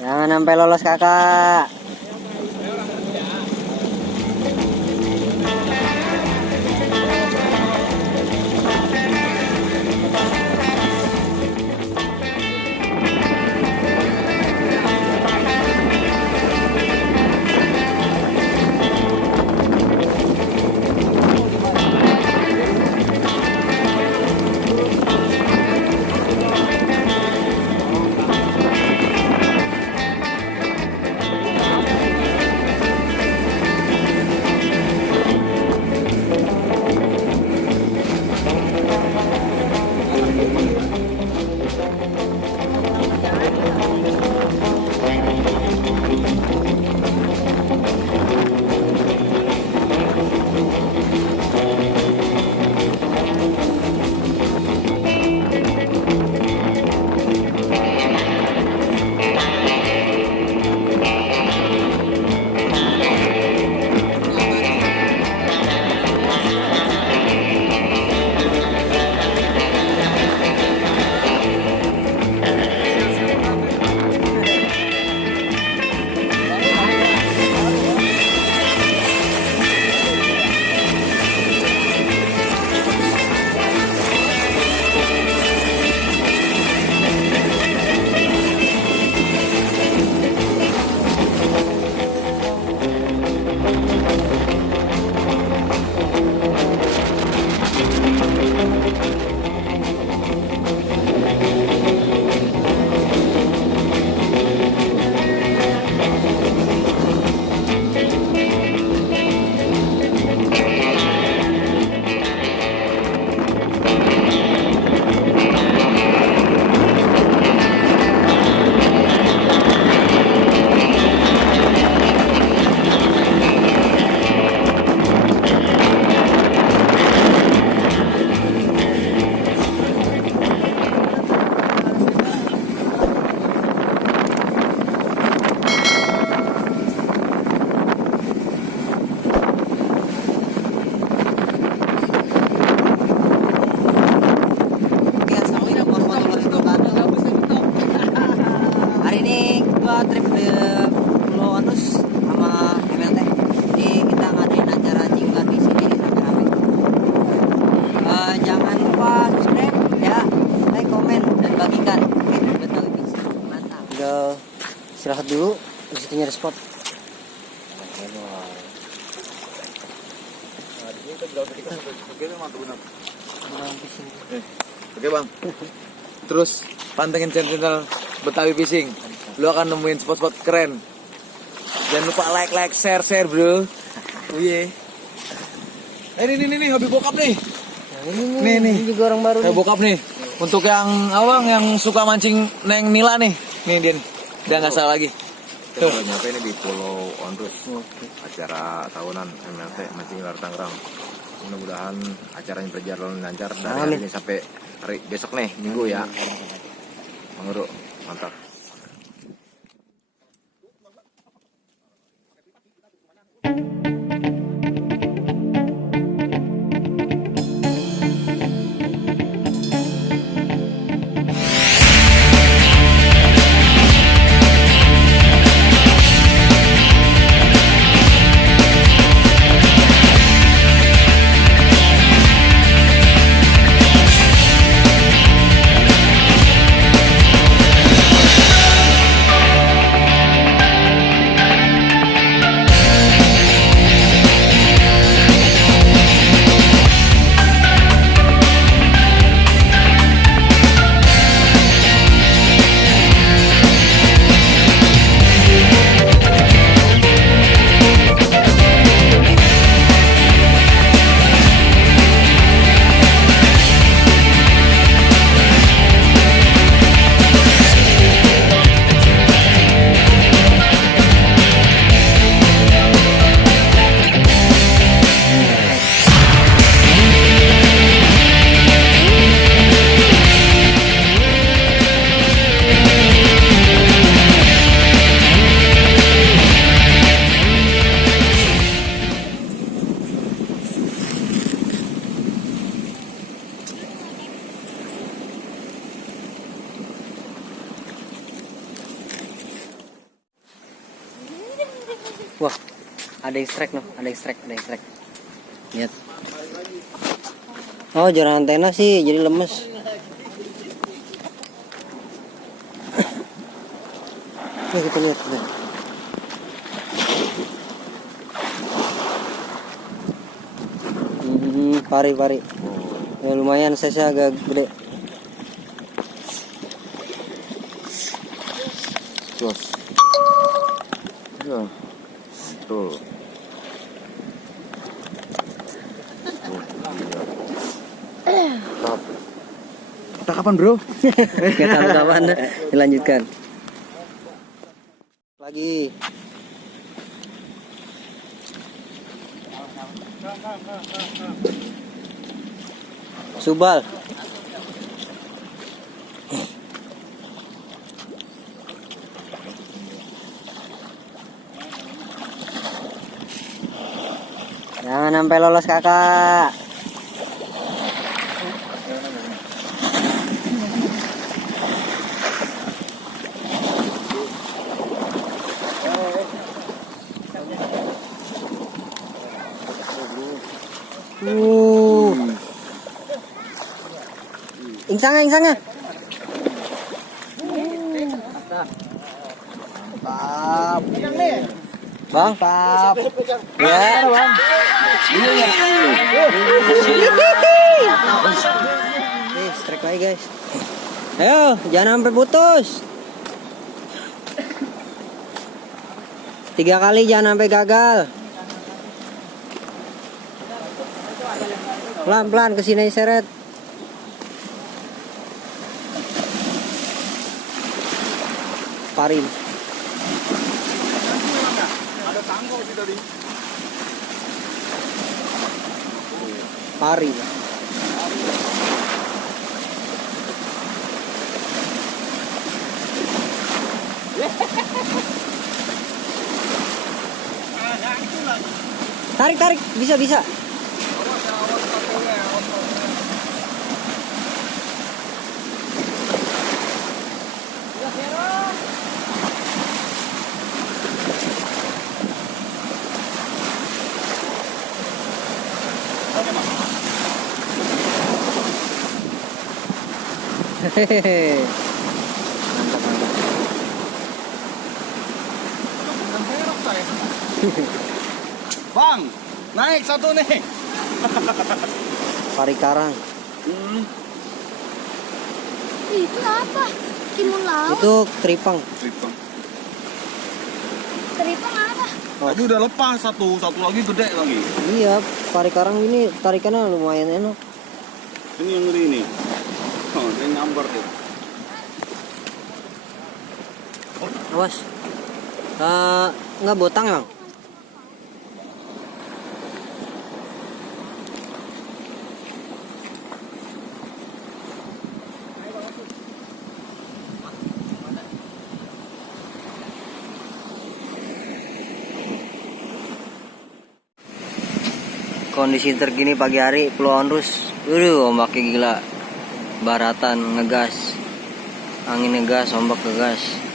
Jangan sampai lolos kakak. Trip ke Pulau Onrus sama MLT. Jadi kita ngadain acara jingga di sini rame-rame. Jangan lupa subscribe ya, like, komen dan bagikan. Oke, betul bisa. Mantap. Udah istirahat dulu, di situ nyari spot. Oke bang. Terus pantengin channel Betawi Fishing. Lu akan nemuin spot-spot keren. Jangan lupa like, share bro. Oh iya. Ini hobi bokap nih. Ini juga orang baru. Hobi bokap nih. Untuk yang awang yang suka mancing neng nila nih. Nih dia nih. Udah nggak salah lagi. Kita udah nyampe nih di Pulau Onrus. Acara tahunan MLT Mancing Ular Tangerang. Mudah-mudahan acaranya berjalan lancar dari hari ini sampai hari besok nih, Minggu ya. Manguru, mantap. Wah, ada yang strike noh, ada yang strike. Lihat. Oh, jalan antena sih, jadi lemes. Nih kita lihat. Pari. Ya lumayan, size agak gede. Jos. Ya. Betul. Kita kapan, Bro? Nggak tahu kapan. Dilanjutkan. Lagi. Subal. Jangan sampai lolos kakak. Insangnya. Pap. Bang, pap. Ya, Bang. Strike lagi, guys. Ayo, jangan sampai putus. 3 kali jangan sampai gagal. Pelan-pelan kesini seret. Parin. Ada tanggo sih tadi. Pari. Tarik, bisa. Hehehe. Bang, naik satu nih. Pari karang. Itu apa? Timun laut? Itu teripang. Teripang apa? Tadi udah lepas satu lagi gede lagi. Iya, pari karang ini tarikannya lumayan enak. Ini yang ngeri ini. Oh, dia nyambar tuh. Awas. Nggak botang emang. Kondisi terkini pagi hari Pulau Onrus, ombaknya gila, baratan ngegas, angin ngegas, ombak ngegas.